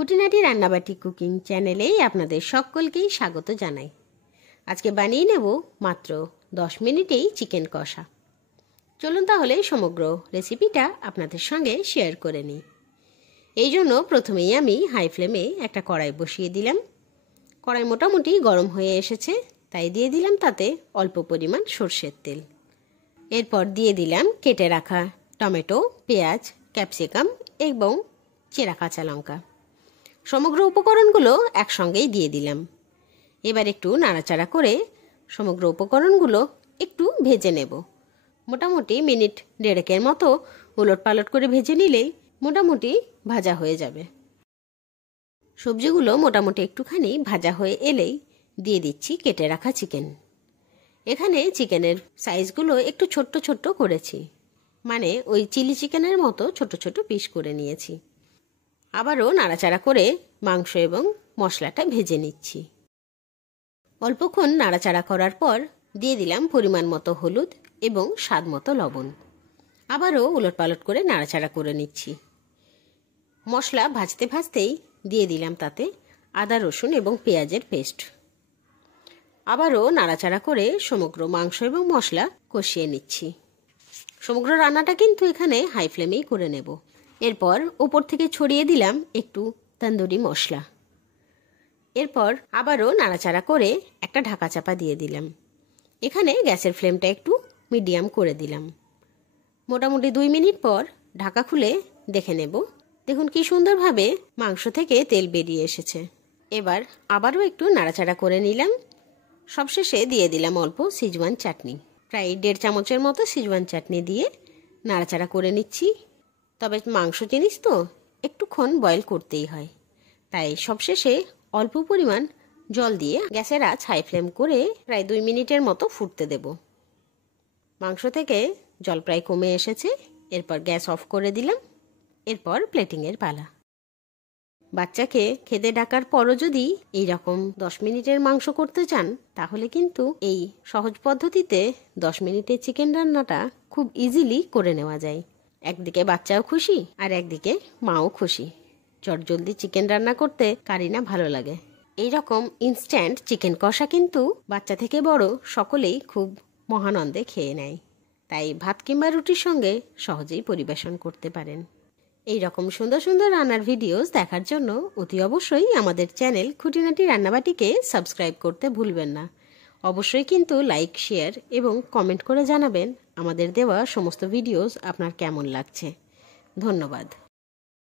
খুঁটিনাটি রান্নাবাটি কুকিং চ্যানেলেই আপনাদের সকলকেই স্বাগত জানাই। আজকে বানিয়ে নেব মাত্র 10 মিনিটেই চিকেন কষা। চলুন তাহলে সমগ্র রেসিপিটা আপনাদের সঙ্গে শেয়ার করে নিই। এই জন্য প্রথমেই আমি হাই ফ্লেমে একটা কড়াই বসিয়ে দিলাম। কড়াই মোটামুটি গরম হয়ে এসেছে, তাই দিয়ে দিলাম তাতে অল্প পরিমাণ সরষের তেল। এরপর দিয়ে দিলাম কেটে রাখা টমেটো, পেঁয়াজ, ক্যাপসিকাম এবং চেরা কাঁচা লঙ্কা। সমগ্র উপকরণগুলো একসঙ্গেই দিয়ে দিলাম। এবার একটু নাড়াচাড়া করে সমগ্র উপকরণগুলো একটু ভেজে নেব। মোটামুটি মিনিট দেড়েকের মতো উলটপালট করে ভেজে নিলেই মোটামুটি ভাজা হয়ে যাবে। সবজিগুলো মোটামুটি একটুখানি ভাজা হয়ে এলেই দিয়ে দিচ্ছি কেটে রাখা চিকেন। এখানে চিকেনের সাইজগুলো একটু ছোট্ট ছোট্ট করেছি, মানে ওই চিলি চিকেনের মতো ছোট ছোট পিস করে নিয়েছি। আবারও নাড়াচাড়া করে মাংস এবং মশলাটা ভেজে নিচ্ছি। অল্পক্ষণ নাড়াচাড়া করার পর দিয়ে দিলাম পরিমাণ মতো হলুদ এবং স্বাদ মতো লবণ। আবারও উলটপালট করে নাড়াচাড়া করে নিচ্ছি। মশলা ভাজতে ভাজতেই দিয়ে দিলাম তাতে আদা, রসুন এবং পেঁয়াজের পেস্ট। আবারও নাড়াচাড়া করে সমগ্র মাংস এবং মশলা কষিয়ে নিচ্ছি। সমগ্র রান্নাটা কিন্তু এখানে হাই ফ্লেমেই করে নেব। এরপর ওপর থেকে ছড়িয়ে দিলাম একটু তন্দুরি মশলা। এরপর আবারও নাড়াচাড়া করে একটা ঢাকা চাপা দিয়ে দিলাম। এখানে গ্যাসের ফ্লেমটা একটু মিডিয়াম করে দিলাম। মোটামুটি 2 মিনিট পর ঢাকা খুলে দেখে নেব। দেখুন কি সুন্দরভাবে মাংস থেকে তেল বেরিয়ে এসেছে। এবার আবারও একটু নাড়াচাড়া করে নিলাম। সবশেষে দিয়ে দিলাম অল্প সিজওয়ান চাটনি, প্রায় 1.5 চামচের মতো সিজওয়ান চাটনি দিয়ে নাড়াচাড়া করে নিচ্ছি। তবে মাংস জিনিস তো একটুক্ষণ বয়েল করতেই হয়, তাই সবশেষে অল্প পরিমাণ জল দিয়ে গ্যাসের আঁচ হাই ফ্লেম করে প্রায় 2 মিনিটের মতো ফুটতে দেব। মাংস থেকে জল প্রায় কমে এসেছে। এরপর গ্যাস অফ করে দিলাম। এরপর প্লেটিংয়ের পালা। বাচ্চাকে খেতে ডাকার পরও যদি এইরকম 10 মিনিটের মাংস করতে চান, তাহলে কিন্তু এই সহজ পদ্ধতিতে 10 মিনিটের চিকেন রান্নাটা খুব ইজিলি করে নেওয়া যায়। একদিকে বাচ্চাও খুশি আর একদিকে মাও খুশি। চটজলদি চিকেন রান্না করতে কারি না ভালো লাগে। এই রকম ইনস্ট্যান্ট চিকেন কষা কিন্তু বাচ্চা থেকে বড় সকলেই খুব মহানন্দে খেয়ে নেয়। তাই ভাত কিংবা রুটির সঙ্গে সহজেই পরিবেশন করতে পারেন। এই রকম সুন্দর সুন্দর রান্নার ভিডিওস দেখার জন্য অতি অবশ্যই আমাদের চ্যানেল খুঁটিনাটি রান্নাবাটিকে সাবস্ক্রাইব করতে ভুলবেন না। অবশ্যই কিন্তু লাইক, শেয়ার এবং কমেন্ট করে জানাবেন আমাদের দেওয়া সমস্ত ভিডিওস আপনার কেমন লাগছে। ধন্যবাদ।